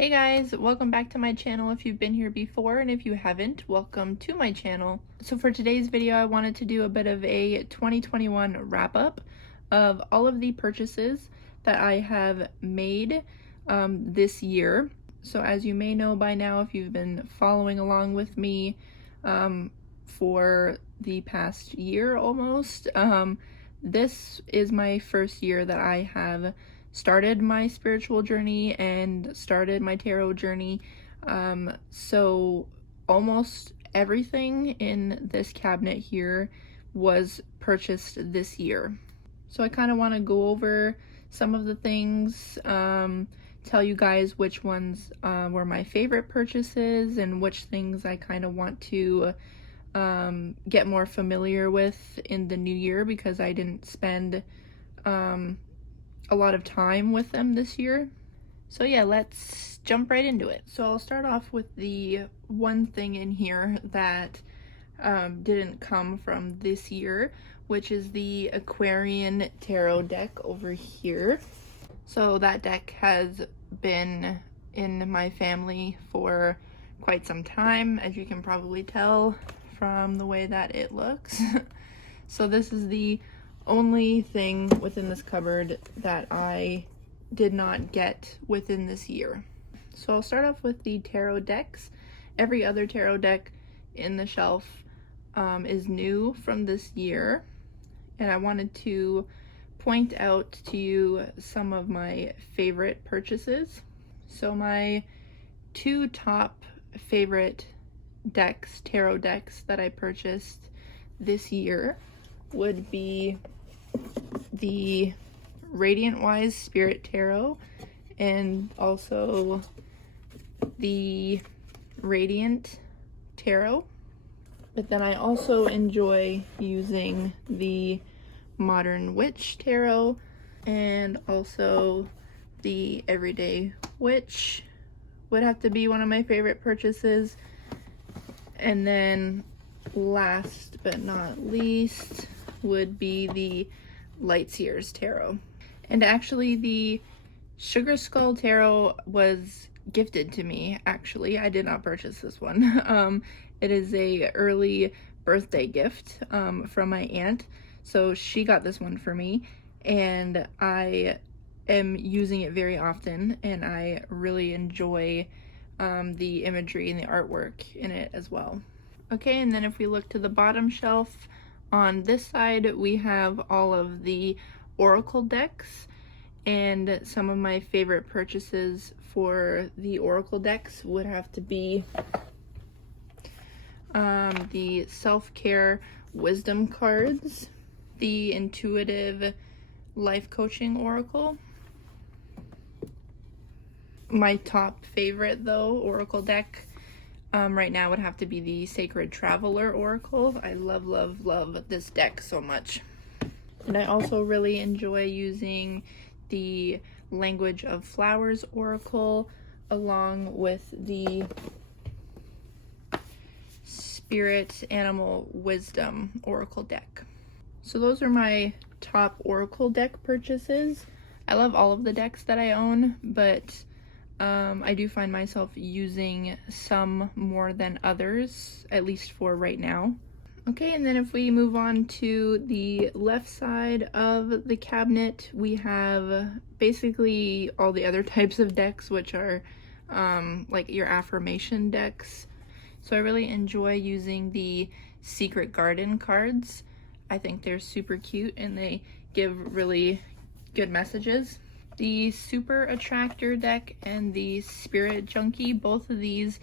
Hey guys, welcome back to my channel if you've been here before, and if you haven't, welcome to my channel. So for today's video, I wanted to do a bit of a 2021 wrap-up of all of the purchases that I have made this year. So as you may know by now, if you've been following along with me for the past year almost, this is my first year that I have started my spiritual journey and started my tarot journey. So almost everything in this cabinet here was purchased this year. So I kind of want to go over some of the things, tell you guys which ones were my favorite purchases and which things I kind of want to get more familiar with in the new year, because I didn't spend a lot of time with them this year. So yeah, let's jump right into it. So I'll start off with the one thing in here that didn't come from this year, which is the Aquarian Tarot deck over here. So that deck has been in my family for quite some time, as you can probably tell from the way that it looks. So this is the only thing within this cupboard that I did not get within this year. So I'll start off with the tarot decks. Every other tarot deck in the shelf is new from this year, and I wanted to point out to you some of my favorite purchases. So my two top favorite decks, tarot decks, that I purchased this year would be the Radiant Wise Spirit Tarot and also the Radiant Tarot. But then I also enjoy using the Modern Witch Tarot and also the Everyday Witch would have to be one of my favorite purchases. And then last but not least would be the Lightseers Tarot. And actually the Sugar Skull Tarot was gifted to me. Actually, I did not purchase this one. It is a early birthday gift from my aunt. So she got this one for me, and I am using it very often, and I really enjoy the imagery and the artwork in it as well. Okay, and then if we look to the bottom shelf, on this side we have all of the Oracle decks, and some of my favorite purchases for the Oracle decks would have to be the Self-Care Wisdom cards, the Intuitive Life Coaching Oracle. My top favorite though Oracle deck right now would have to be the Sacred Traveler Oracle. I love this deck so much. And I also really enjoy using the Language of Flowers Oracle along with the Spirit Animal Wisdom Oracle deck. So those are my top Oracle deck purchases. I love all of the decks that I own, but I do find myself using some more than others, at least for right now. Okay, and then if we move on to the left side of the cabinet, we have basically all the other types of decks, which are like your affirmation decks. So I really enjoy using the Secret Garden cards. I think they're super cute and they give really good messages. The Super Attractor deck and the Spirit Junkie, both of these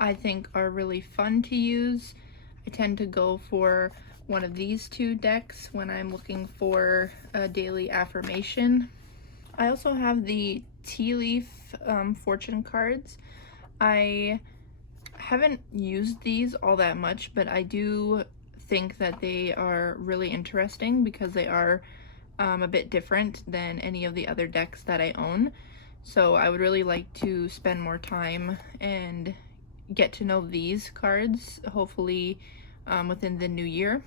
I think are really fun to use. I tend to go for one of these two decks when I'm looking for a daily affirmation. I also have the Tea Leaf fortune cards. I haven't used these all that much, but I do think that they are really interesting because they are a bit different than any of the other decks that I own. So I would really like to spend more time and get to know these cards, hopefully within the new year.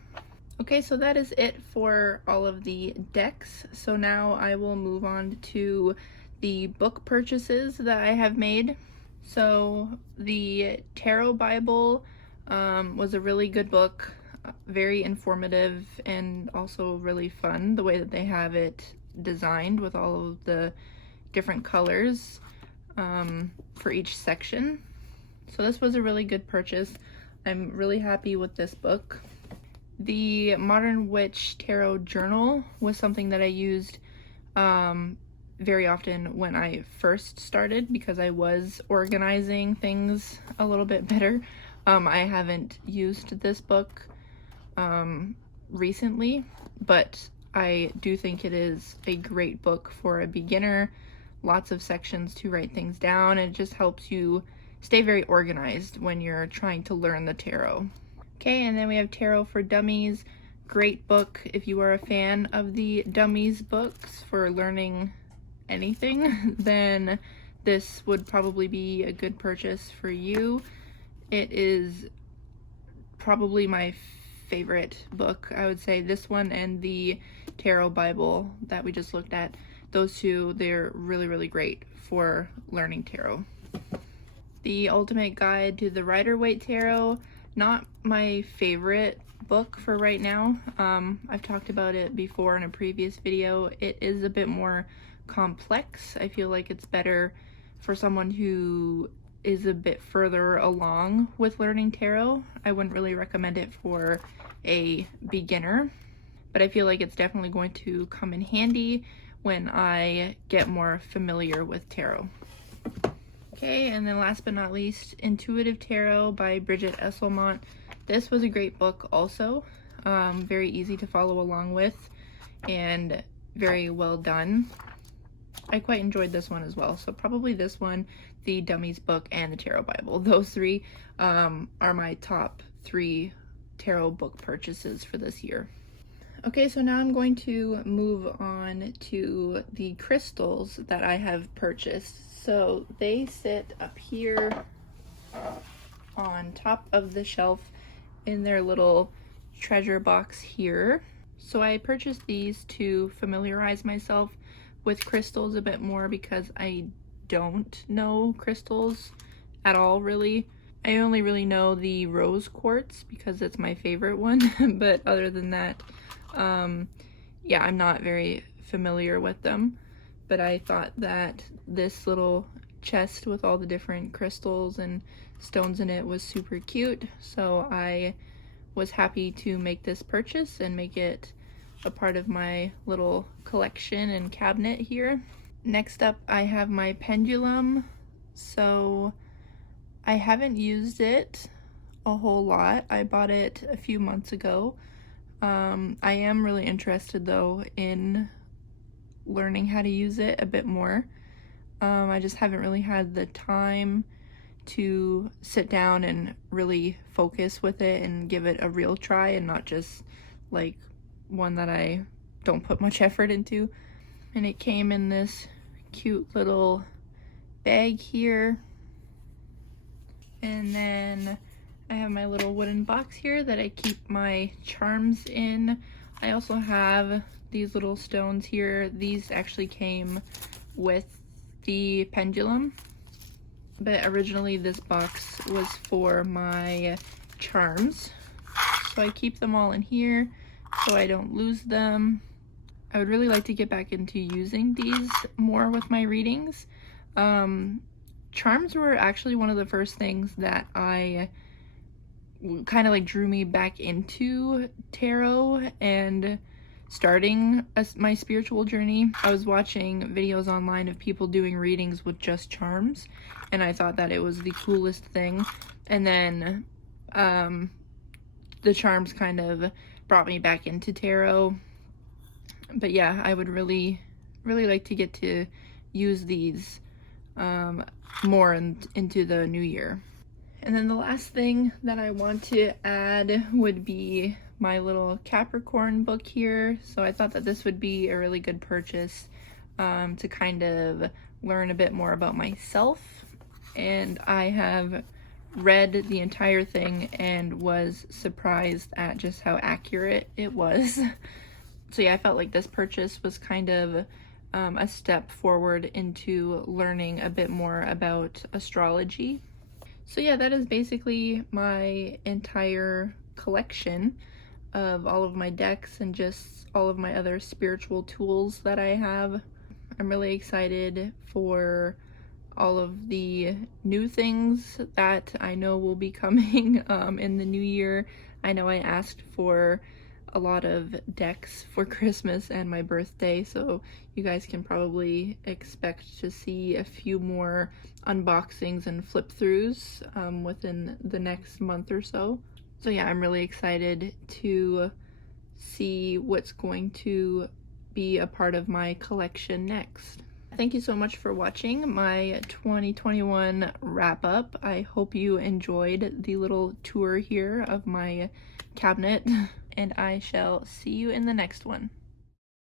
Okay, so that is it for all of the decks. So now I will move on to the book purchases that I have made. So the Tarot Bible was a really good book, very informative and also really fun the way that they have it designed with all of the different colors for each section. So this was a really good purchase. I'm really happy with this book. The Modern Witch Tarot Journal was something that I used very often when I first started because I was organizing things a little bit better. I haven't used this book recently, but I do think it is a great book for a beginner. Lots of sections to write things down, and it just helps you stay very organized when you're trying to learn the tarot. Okay, and then we have Tarot for Dummies. Great book if you are a fan of the Dummies books for learning anything, then this would probably be a good purchase for you. It is probably my favorite book. I would say this one and the Tarot Bible that we just looked at. Those two, they're really, really great for learning tarot. The Ultimate Guide to the Rider-Waite Tarot, not my favorite book for right now. I've talked about it before in a previous video. It is a bit more complex. I feel like it's better for someone who is a bit further along with learning tarot. I wouldn't really recommend it for a beginner, but I feel like it's definitely going to come in handy when I get more familiar with tarot. Okay, and then last but not least, Intuitive Tarot by Bridget Esselmont. This was a great book also, very easy to follow along with and very well done. I quite enjoyed this one as well, so probably this one, the Dummies book, and the Tarot Bible. Those three are my top 3 tarot book purchases for this year. Okay, so now I'm going to move on to the crystals that I have purchased. So they sit up here on top of the shelf in their little treasure box here. So I purchased these to familiarize myself with crystals a bit more because I don't know crystals at all, really. I only really know the rose quartz because it's my favorite one, but other than that, yeah, I'm not very familiar with them. But I thought that this little chest with all the different crystals and stones in it was super cute, so I was happy to make this purchase and make it a part of my little collection and cabinet here. Next up, I have my pendulum. So I haven't used it a whole lot. I bought it a few months ago. I am really interested though in learning how to use it a bit more. I just haven't really had the time to sit down and really focus with it and give it a real try and not just like one that I don't put much effort into. And it came in this cute little bag here. And then I have my little wooden box here that I keep my charms in. I also have these little stones here. These actually came with the pendulum, but originally this box was for my charms. So I keep them all in here so I don't lose them. I would really like to get back into using these more with my readings. Charms were actually one of the first things that I kind of like drew me back into tarot and starting my spiritual journey. I was watching videos online of people doing readings with just charms, and I thought that it was the coolest thing. And then the charms kind of brought me back into tarot. But yeah, I would really like to get to use these more into the new year. And then the last thing that I want to add would be my little Capricorn book here. So I thought that this would be a really good purchase to kind of learn a bit more about myself. And I have read the entire thing and was surprised at just how accurate it was. So yeah, I felt like this purchase was kind of a step forward into learning a bit more about astrology. So yeah, that is basically my entire collection of all of my decks and just all of my other spiritual tools that I have. I'm really excited for all of the new things that I know will be coming in the new year. I know I asked for a lot of decks for Christmas and my birthday, so you guys can probably expect to see a few more unboxings and flip throughs within the next month or so. So yeah, I'm really excited to see what's going to be a part of my collection next. Thank you so much for watching my 2021 wrap up. I hope you enjoyed the little tour here of my cabinet, and I shall see you in the next one.